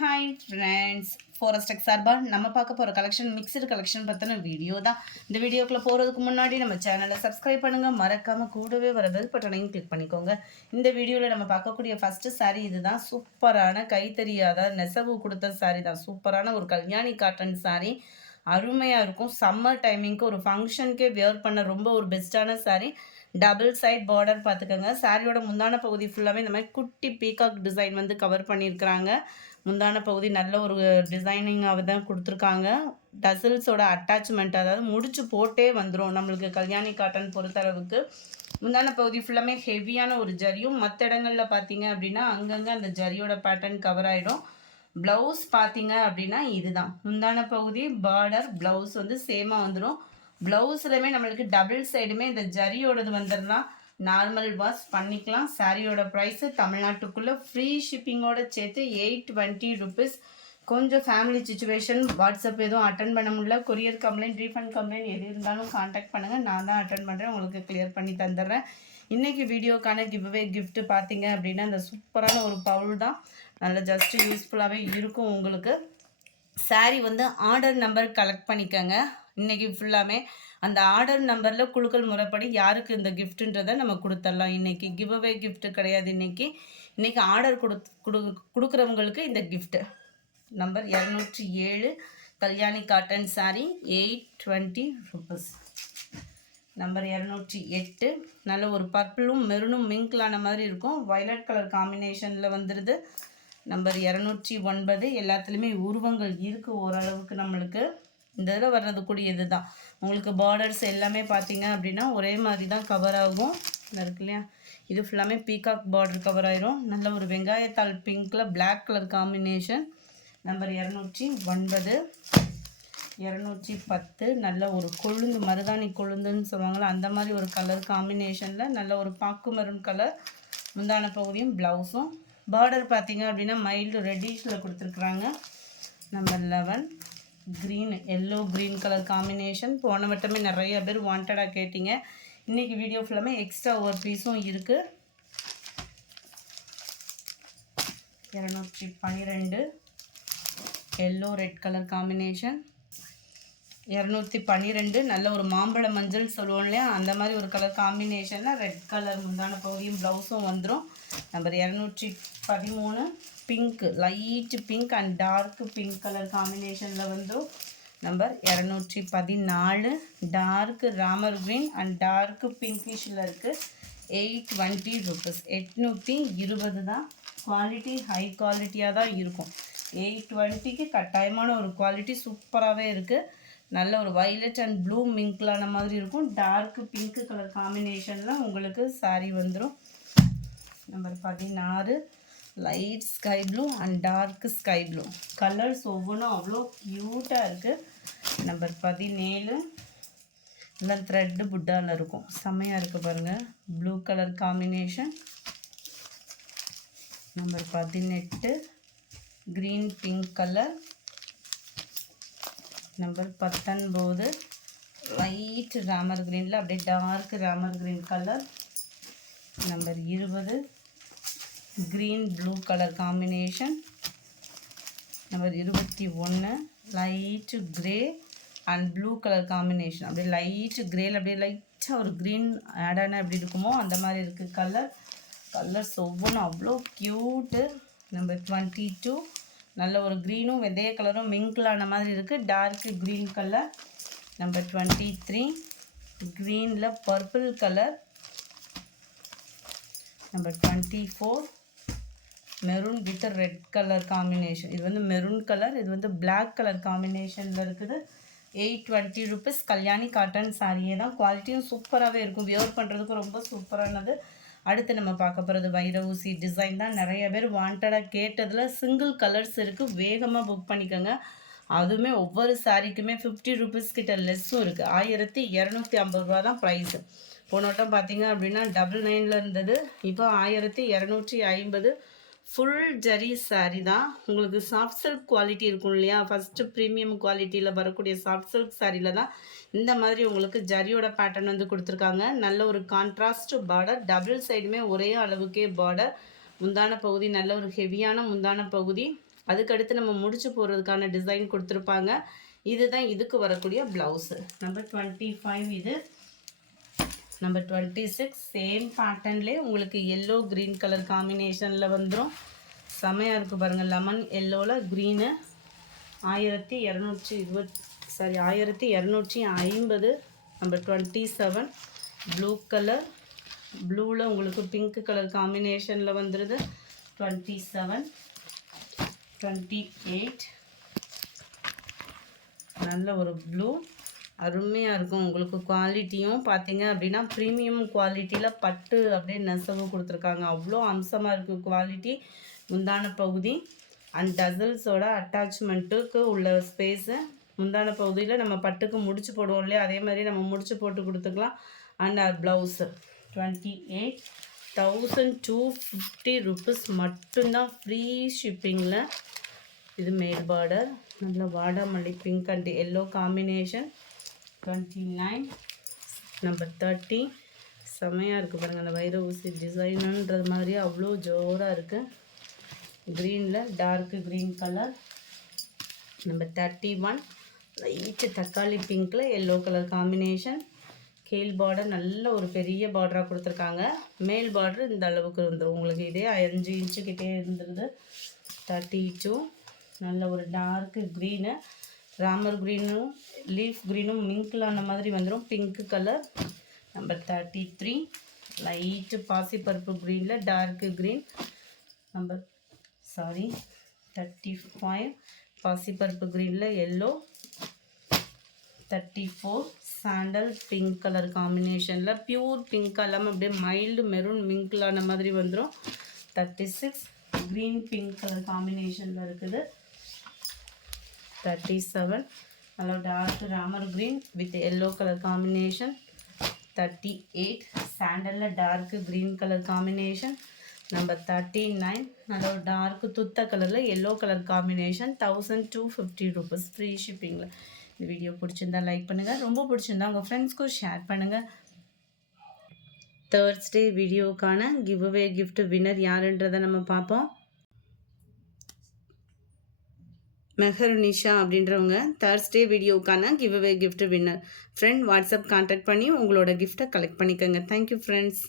Hi friends, ஃபாரஸ்டெக் சார்பாக நம்ம பார்க்க போகிற கலெக்ஷன் மிக்சடு கலெக்ஷன் பற்றின வீடியோ தான். இந்த வீடியோக்குள்ளே போகிறதுக்கு முன்னாடி நம்ம சேனலை சப்ஸ்கிரைப் பண்ணுங்கள், மறக்காமல் கூடவே வர பெல் பட்டனையும் கிளிக் பண்ணிக்கோங்க. இந்த வீடியோவில் நம்ம பார்க்கக்கூடிய ஃபஸ்ட்டு சாரீ இதுதான். சூப்பரான கைத்தறியாத நெசவு கொடுத்த சாரீ தான். சூப்பரான ஒரு கல்யாணி காட்டன் சாரீ, அருமையாக இருக்கும். சம்மர் டைமிங்க்கு ஒரு ஃபங்க்ஷனுக்கே வியர் பண்ண ரொம்ப ஒரு பெஸ்ட்டான சாரீ. டபுள் சைட் பார்டர் பார்த்துக்கோங்க. சாரியோட முந்தான பகுதி ஃபுல்லாகவே இந்த மாதிரி குட்டி பீகாக் டிசைன் வந்து கவர் பண்ணியிருக்கிறாங்க. முந்தான பகுதி நல்ல ஒரு டிசைனிங்காக தான் கொடுத்துருக்காங்க. டசில்ஸோட அட்டாச்மெண்ட், அதாவது முடிச்சு போட்டே வந்துடும் நம்மளுக்கு கல்யாணி காட்டன் பொறுத்தளவுக்கு. முந்தான பகுதி ஃபுல்லாமே ஹெவியான ஒரு ஜரியும், மற்ற இடங்களில் பார்த்தீங்க அப்படின்னா அங்கங்கே அந்த ஜரியோட பேட்டர்ன் கவர் ஆகிடும். ப்ளவுஸ் பார்த்தீங்க அப்படின்னா இதுதான் முந்தான பகுதி, பார்டர், ப்ளவுஸ் வந்து சேமாக வந்துடும். ப்ளவுஸ்லையுமே நம்மளுக்கு டபுள் சைடுமே இந்த ஜரியோடது வந்துடலாம். நார்மல் வாஷ் பண்ணிக்கலாம். சாரியோட ப்ரைஸு தமிழ்நாட்டுக்குள்ளே ஃப்ரீ ஷிப்பிங்கோடு சேர்த்து 820 ருபீஸ். கொஞ்சம் ஃபேமிலி சுச்சுவேஷன், வாட்ஸ்அப் எதுவும் அட்டன் பண்ண முடியல, கொரியர் கம்ப்ளைண்ட், ரீஃபண்ட் கம்ப்ளைண்ட் எது இருந்தாலும் காண்டாக்ட் பண்ணுங்கள். நான் தான் அட்டன் பண்ணுறேன், உங்களுக்கு கிளியர் பண்ணி தந்துடுறேன். இன்றைக்கி வீடியோக்கான கிவ்அவே கிஃப்ட்டு பார்த்தீங்க அப்படின்னா இந்த சூப்பரான ஒரு பவுல் தான். நல்ல ஜஸ்ட்டு யூஸ்ஃபுல்லாகவே இருக்கும் உங்களுக்கு. சாரீ வந்து ஆர்டர் நம்பர் கலெக்ட் பண்ணிக்கோங்க. இன்றைக்கி ஃபுல்லாமே அந்த ஆர்டர் நம்பரில் குழுக்கள் முறைப்படி யாருக்கு இந்த கிஃப்ட்டுன்றதை நம்ம கொடுத்துடலாம். இன்றைக்கி கிவ்அவே கிஃப்ட்டு கிடையாது. இன்றைக்கி ஆர்டர் கொடுக்குறவங்களுக்கு இந்த gift number 207 Kalyani cotton sari 820 rupees. Number 208 நல்ல ஒரு பர்பிளும் மெரூனும் மிங்க்லான மாதிரி இருக்கும். வயலட் கலர் காம்பினேஷனில் வந்துடுது. நம்பர் 209 எல்லாத்துலேயுமே உருவங்கள் இருக்குது ஓரளவுக்கு. நம்மளுக்கு இந்த இதில் வர்றது கூடியது தான். உங்களுக்கு பார்டர்ஸ் எல்லாமே பார்த்தீங்க அப்படின்னா ஒரே மாதிரி தான் கவர் ஆகும். இருக்கு இல்லையா, இது ஃபுல்லாமே பீகாக் பார்டர் கவர் ஆயிரும். நல்ல ஒரு வெங்காயத்தாள் பிங்க்கில் பிளாக் கலர் காம்பினேஷன். நம்பர் 209 210 நல்ல ஒரு கொழுந்து, மருதாணி கொழுந்துன்னு சொல்லுவாங்கள்ல, அந்த மாதிரி ஒரு கலர் காம்பினேஷனில் நல்ல ஒரு பாக்கு மரூன் கலர். முந்தான பகுதியும் ப்ளவுஸும். பார்டர் பார்த்தீங்க அப்படின்னா மைல்டு ரெட்டிஷில் கொடுத்துருக்குறாங்க. Number 11 green, yellow green colour combination. போன வட்டமே நிறைய பேர் வாண்டடாக கேட்டிங்க. இன்றைக்கி வீடியோ ஃபுல்லாமே எக்ஸ்ட்ரா ஒரு பீஸும் இருக்குது. 212 எல்லோ ரெட் கலர் காம்பினேஷன். 212 நல்ல ஒரு மாம்பழ மஞ்சள் சொல்லுவோம் இல்லையா, அந்த மாதிரி ஒரு கலர் காம்பினேஷனில் ரெட் கலர் முந்தான பகுதியும் ப்ளவுஸும் வந்துடும். Number 213 pink, light pink and dark pink colour காம்பினேஷனில் வந்துடும். Number 214 dark Ramar green and dark பிங்கிஷில் இருக்குது. 820 ருபீஸ். 820 தான். குவாலிட்டி ஹை குவாலிட்டியாக தான் இருக்கும். 820க்கு கட்டாயமான ஒரு குவாலிட்டி சூப்பராகவே இருக்குது. நல்ல ஒரு வயலட் அண்ட் ப்ளூ மிங்க்லான மாதிரி இருக்கும். டார்க் பிங்க் கலர் காம்பினேஷனில் உங்களுக்கு சாரீ வந்துடும். Number 16 light sky blue and dark sky blue colours ஒவ்வொன்றும் அவ்வளோ க்யூட்டாக இருக்குது. நம்பர் 17 நல்லா த்ரெட்டு புட்டாவில் இருக்கும், செம்மையாக இருக்குது பாருங்கள், blue colour combination. Number 18 green pink colour. Number 19 light ராமர் க்ரீனில் அப்படியே dark Ramar green colour. Number 20 green blue colour combination. Number 21 light grey and blue colour combination. அப்படியே லைட் கிரேயில் அப்படியே லைட்டாக ஒரு க்ரீன் ஆடான எப்படி இருக்குமோ அந்த மாதிரி இருக்குது கலர். கலர்ஸ் ஒவ்வொன்றும் அவ்வளோ க்யூட்டு. நம்பர் 22 நல்ல ஒரு க்ரீனும் வெந்தய கலரும் மிங்கிளான மாதிரி இருக்குது, டார்க் க்ரீன் கலர். நம்பர் 23 க்ரீனில் purple colour. Number 24 maroon with red colour combination. இது வந்து மெரூன் கலர், இது வந்து பிளாக் கலர் காம்பினேஷனில் இருக்குது. 820 ருபீஸ். கல்யாணி காட்டன் சாரியே தான். குவாலிட்டியும் சூப்பராகவே இருக்கும், வியர் பண்ணுறதுக்கு ரொம்ப சூப்பரானது. அடுத்து நம்ம பார்க்க போகிறது வைர ஊசி டிசைன் தான். நிறைய பேர் வாண்டடாக கேட்டதில் சிங்கிள் கலர்ஸ் இருக்குது, வேகமாக புக் பண்ணிக்கோங்க. அதுவுமே ஒவ்வொரு சாரிக்குமே 50 ருபீஸ் கிட்ட லெஸ்ஸும் இருக்குது. 1250 ரூபா தான் ப்ரைஸு. போன வட்டம் பார்த்தீங்க அப்படின்னா 99 இருந்தது, இப்போ 1250. ஃபுல் ஜரி சாரீ தான். உங்களுக்கு சாஃப்ட் சில்க் குவாலிட்டி இருக்கும் இல்லையா, ஃபஸ்ட்டு ப்ரீமியம் குவாலிட்டியில் வரக்கூடிய சாஃப்ட் சில்க் சாரியில் தான் இந்த மாதிரி உங்களுக்கு ஜரியோட பேட்டர்ன் வந்து கொடுத்துருக்காங்க. நல்ல ஒரு கான்ட்ராஸ்ட் பார்டர், டபுள் சைடுமே ஒரே அளவுக்கே பார்டர். முந்தான பகுதி நல்ல ஒரு ஹெவியான முந்தான பகுதி. அதுக்கடுத்து நம்ம முடிச்சு போடுறதுக்கான டிசைன் கொடுத்துருப்பாங்க. இதுதான் இதுக்கு வரக்கூடிய ப்ளவுஸு. நம்பர் 25 இது. நம்பர் 26 சேம் பேட்டர்ன்லேயே உங்களுக்கு எல்லோ க்ரீன் கலர் காம்பினேஷனில் வந்துடும். செமையாக இருக்குது பாருங்கள். லெமன் எல்லோவில் க்ரீனு 1250. Number 27 blue colour. ப்ளூவில் உங்களுக்கு பிங்க் கலர் காம்பினேஷனில் வந்துடுது. 27 28 நல்ல ஒரு ப்ளூ அருமையாக இருக்கும். உங்களுக்கு குவாலிட்டியும் பார்த்தீங்க அப்படின்னா ப்ரீமியம் குவாலிட்டியில் பட்டு அப்படியே நெசவு கொடுத்துருக்காங்க. அவ்வளோ அம்சமாக இருக்குது குவாலிட்டி. முந்தான பகுதி அண்ட் டசல்ஸோட அட்டாச்மெண்ட்டுக்கு உள்ள ஸ்பேஸு. முந்தான பகுதியில் நம்ம பட்டுக்கு முடிச்சு போடுவோம் இல்லையா, அதே மாதிரி நம்ம முடிச்சு போட்டு கொடுத்துக்கலாம். அண்ட் ப்ளவுஸு 28,250 ருபீஸ் மட்டும்தான் ஃப்ரீ ஷிப்பிங்கில். இது மேல் பார்டர் நல்ல வாடாமல்லி pink and yellow combination. 29 number 30 செம்மையாக இருக்குது பாருங்கள். அந்த வைர ஊசி டிசைனுன்றது மாதிரி அவ்வளோ ஜோராக இருக்குது. க்ரீனில் dark green colour. Number 31 light தக்காளி பிங்க்கில் எல்லோ கலர் காம்பினேஷன். கீழ் பார்டர் நல்ல ஒரு பெரிய பார்டராக கொடுத்துருக்காங்க. மேல் பார்டர் இந்த அளவுக்கு இருந்துடும் உங்களுக்கு. இதே 5 இன்ச்சு கிட்டே இருந்துருது. 32 நல்ல ஒரு டார்க்கு க்ரீனு, ராமர் க்ரீனும் லீஃப் க்ரீனும் மிங்கில் அந்த மாதிரி வந்துடும். Pink colour. நம்பர் 33 லைட்டு பாசிப்பருப்பு க்ரீனில் டார்க்கு க்ரீன். நம்பர் 35 பாசிப்பருப்பு க்ரீனில் எல்லோ. 34 சாண்டல் பிங்க் கலர் காம்பினேஷனில் பியூர் பிங்க் இல்லாமல் அப்படியே மைல்டு மெரூன் மிங்கிலான மாதிரி வந்துடும். 36 க்ரீன் பிங்க் கலர் காம்பினேஷனில் இருக்குது. 37 நல்லா dark Ramar green with yellow colour combination. 38 சாண்டலில் dark green colour combination. Number 39 நல்லா டார்க் துத்த கலரில் yellow colour combination. 1250 rupees free ஷிப்பிங்கில். இந்த வீடியோ பிடிச்சிருந்தா லைக் பண்ணுங்கள். ரொம்ப பிடிச்சிருந்தா உங்கள் ஃப்ரெண்ட்ஸ்க்கும் ஷேர் பண்ணுங்கள். தேர்ஸ்டே வீடியோக்கான கிவ் அவே கிஃப்ட் வின்னர் யாருன்றதை நம்ம பார்ப்போம். மெஹருனிஷா அப்படின்றவங்க தேர்ஸ்டே வீடியோக்கான give away gift winner. Friend WhatsApp contact பண்ணி உங்களோட கிஃப்ட்டை கலெக்ட் பண்ணிக்கோங்க. Thank you friends.